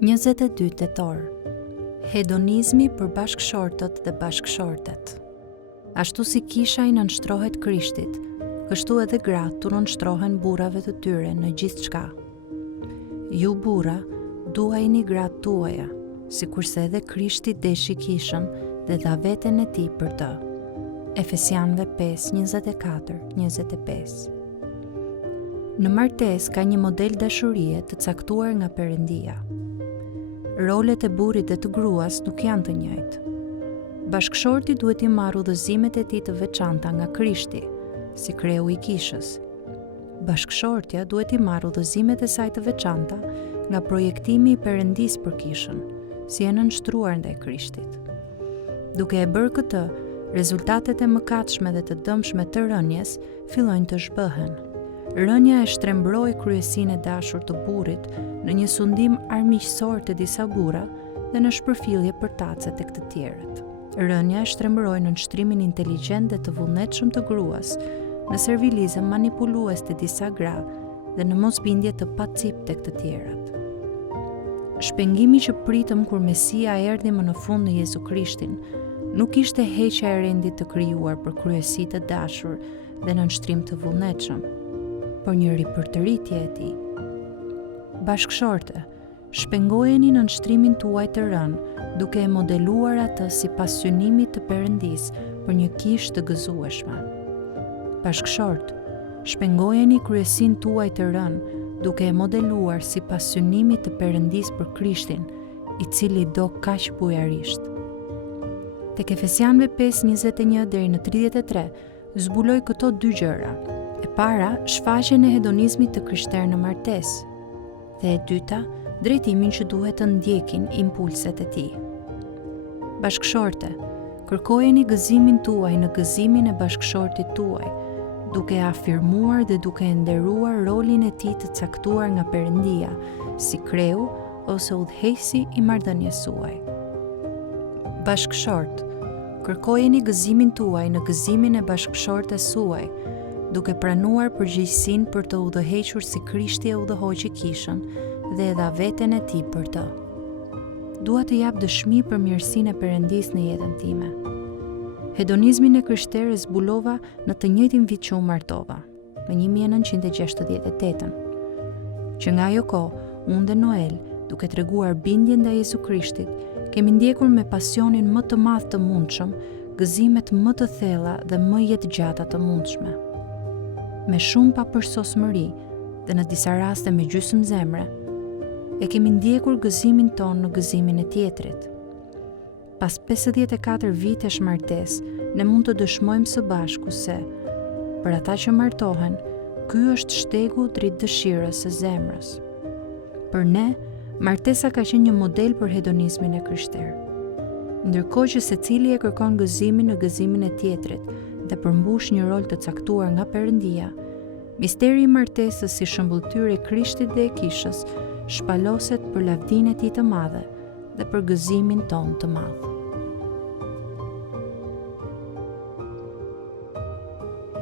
22 tetor. Hedonizmi për bashkëshortët dhe bashkëshortet. Ashtu si kisha i nënshtrohet Krishtit, kështu edhe gratë nënshtrohen burrave të tyre në gjithë çka. Ju burra, duajini gratë tuaja, sikurse edhe Krishti deshi kishën dhe dha veten e tij për të. Efesianëve 5:24-25. Në martesë ka një model dashurie të caktuar nga Perëndia. Rolet e burrit dhe të gruas nuk janë të njëjtë. Bashkëshorti duhet i marrë udhëzimet e tij të veçanta nga Krishti, si kreu i kishës. Bashkëshortja duhet i marrë udhëzimet e saj të veçanta nga projektimi i Perëndisë për kishën, si e nënshtruar ndaj Krishtit. Duke e bërë këtë, rezultatet e mëkatshme dhe të dëmshme të rënjes fillojnë të zhbëhen. Rënja e shtrembroi kryesinë e dashur të burrit në një sundim armiqësor të disa burra dhe në shpërfillje për tace tek të tjerët. Rënja e shtrembroi në nshtrimin inteligjent dhe të vullnetshëm të gruas, në servilizëm manipulues të disa gra dhe në mosbindje të pacip tek të tjerat. Shpengimi që pritëm kur Mesia erdhi më në fund në Jezu Krishtin nuk ishte heqja e rendit të krijuar për kryesi të dashur dhe në nështrim të vullnetshëm, por një ripërtëritje e tij. Bashkëshorte, shpengojeni në nështrimin tuaj të rënë, duke e modeluar atë sipas synimit të Perëndisë për një kishë të gëzueshme. Bashkëshort, shpengojeni kryesinë tuaj të rënë, duke e modeluar sipas synimit të Perëndisë për Krishtin, i cili do kaq bujarisht. Tek Efesianëve 5:21 deri në 33 zbuloi këto dy gjëra. E para, shfaqjen e hedonizmit të krishterë në martesë, dhe e dyta, drejtimin që duhet të ndjekin impulset e tij. Bashkëshorte, kërkojeni gëzimin tuaj në gëzimin e bashkëshortit tuaj, duke afirmuar dhe duke nderuar rolin e tij të caktuar nga Perëndia, si kreu ose udhëheqësi i marrëdhënies suaj. Bashkëshort, kërkojeni gëzimin tuaj në gëzimin e bashkëshortes suaj, duke pranuar përgjegjësinë për të udhëhequr si Krishti e udhëhoqi kishën dhe e dha veten e tij për të. Dua të jap dëshmi për mirësinë e Perëndisë në jetën time. Hedonizmin e krishterë zbulova në të njëjtin vit që u martova, në 1968. Që nga ajo kohë, unë dhe Noel, duke treguar bindje ndaj Jezu Krishtit, kemi ndjekur me pasionin më të madh të mundshëm gëzimet më të thella dhe më jetëgjata të mundshme. Me shumë papërsosmëri dhe në disa raste me gjysmë zemre, e kemi ndjekur gëzimin tonë në gëzimin e tjetrit. Pas 54 vitesh martesë, ne mund të dëshmojmë së bashku se, për ata që martohen, ky është shtegu dritë dëshirës së zemrës. Për ne, martesa ka qenë një model për hedonizmin e krishterë. Ndërkohë që secili e kërkon gëzimin në gëzimin e tjetrit dhe përmbush një rol të caktuar nga Perëndia, misteri i martesës si shëmbulltyrë e Krishtit dhe e kishës shpaloset për lavdinë e tij të madhe dhe për gëzimin ton të madh.